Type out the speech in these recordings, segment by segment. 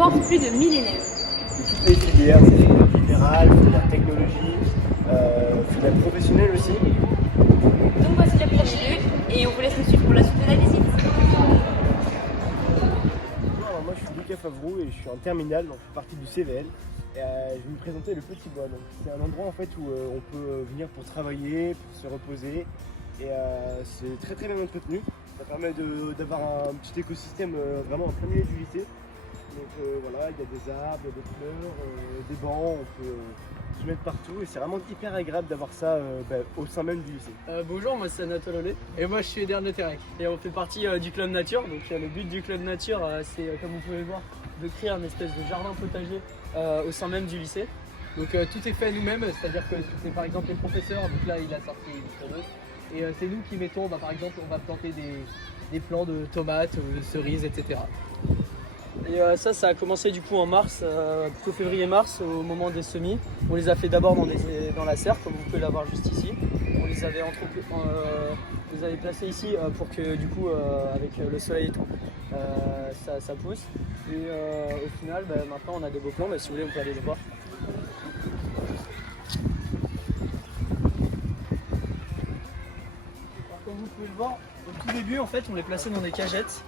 comporte plus de 1000 élèves. Toutes les filières, c'est filière libérale, filière technologie, filière professionnelle aussi. Donc voici la planète 2 et on vous laisse nous suivre pour la suite de la visite. Bonjour, alors moi je suis Lucas Favreau et je suis en terminale, donc je fais partie du CVL. Et, je vais vous présenter le Petit Bois. C'est un endroit en fait où on peut venir pour travailler, pour se reposer. Et c'est très très bien entretenu. Ça permet d'avoir un petit écosystème vraiment en plein milieu du lycée. Donc voilà, il y a des arbres, il y a des fleurs, des bancs, on peut se mettre partout et c'est vraiment hyper agréable d'avoir ça au sein même du lycée. Bonjour, moi c'est Anatole Olé et moi je suis Eder Terek et on fait partie du club nature. Donc le but du club nature c'est comme vous pouvez le voir de créer un espèce de jardin potager au sein même du lycée. Donc tout est fait nous-mêmes, c'est-à-dire que c'est par exemple les professeurs, donc là il a sorti une tonneuse et c'est nous qui mettons, par exemple on va planter des plants de tomates, de cerises, etc. Et ça a commencé du coup en mars, plutôt février-mars, au moment des semis. On les a fait d'abord dans la serre, comme vous pouvez la voir juste ici. On les avait placés ici pour que du coup, avec le soleil et tout, ça pousse. Et au final, maintenant on a des beaux plants, si vous voulez on peut aller les voir. Comme vous pouvez le voir, au tout début en fait on les plaçait dans des cagettes.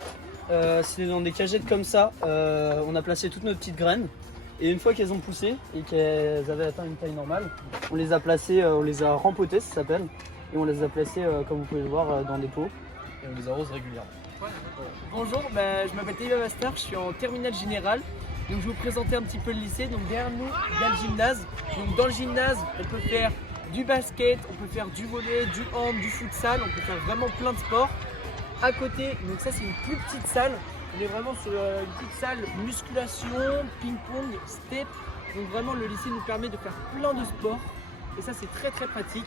C'était dans des cagettes comme ça, on a placé toutes nos petites graines et une fois qu'elles ont poussé et qu'elles avaient atteint une taille normale, on les a placées, on les a rempotées, ça s'appelle, et on les a placées comme vous pouvez le voir dans des pots et on les arrose régulièrement. Bonjour, je m'appelle Taylor Master, je suis en terminale générale. Donc je vais vous présenter un petit peu le lycée. Donc derrière nous, il y a le gymnase. Donc dans le gymnase, on peut faire du basket, on peut faire du volley, du hand, du futsal, on peut faire vraiment plein de sports. À côté, donc ça c'est une plus petite salle. On est vraiment sur une petite salle musculation, ping-pong, step. Donc vraiment le lycée nous permet de faire plein de sports. Et ça c'est très très pratique.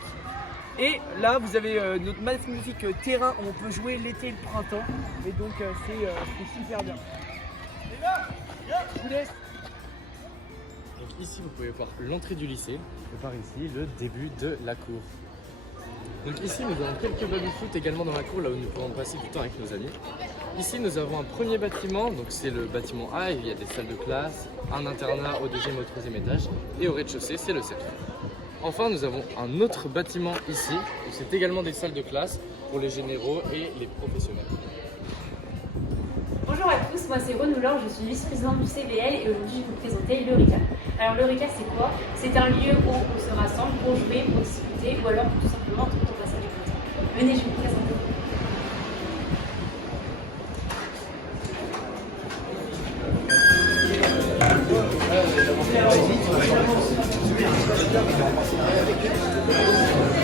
Et là vous avez notre magnifique terrain où on peut jouer l'été et le printemps. Et donc c'est super bien. Je vous laisse. Donc ici vous pouvez voir l'entrée du lycée et par ici le début de la cour. Donc ici nous avons quelques baby-foot également dans la cour, là où nous pourrons passer du temps avec nos amis. Ici nous avons un premier bâtiment, donc c'est le bâtiment A, il y a des salles de classe, un internat au deuxième et au troisième étage, et au rez-de-chaussée c'est le CEF. Enfin nous avons un autre bâtiment ici, où c'est également des salles de classe pour les généraux et les professionnels. Bonjour à tous, moi c'est Renoulor, je suis vice-présidente du CVL et aujourd'hui je vais vous présenter l'Eureka. Alors l'Eureka c'est quoi? C'est un lieu où on se rassemble pour jouer, pour discuter ou alors tout simplement pour passer du bon temps. Venez, je vais vous présenter.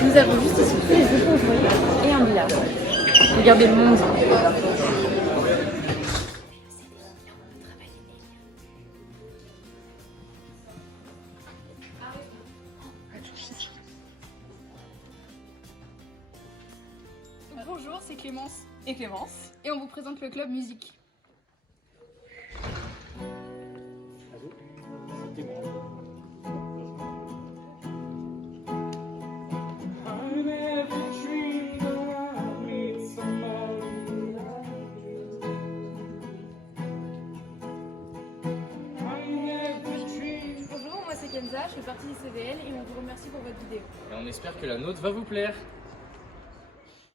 Nous avons juste ici tous les jeux pour jouer et un billard. Regardez le monde. Bonjour, c'est Clémence et Clémence et on vous présente le club musique. Bonjour, moi c'est Kenza, je fais partie du CVL et on vous remercie pour votre vidéo. Et on espère que la nôtre va vous plaire.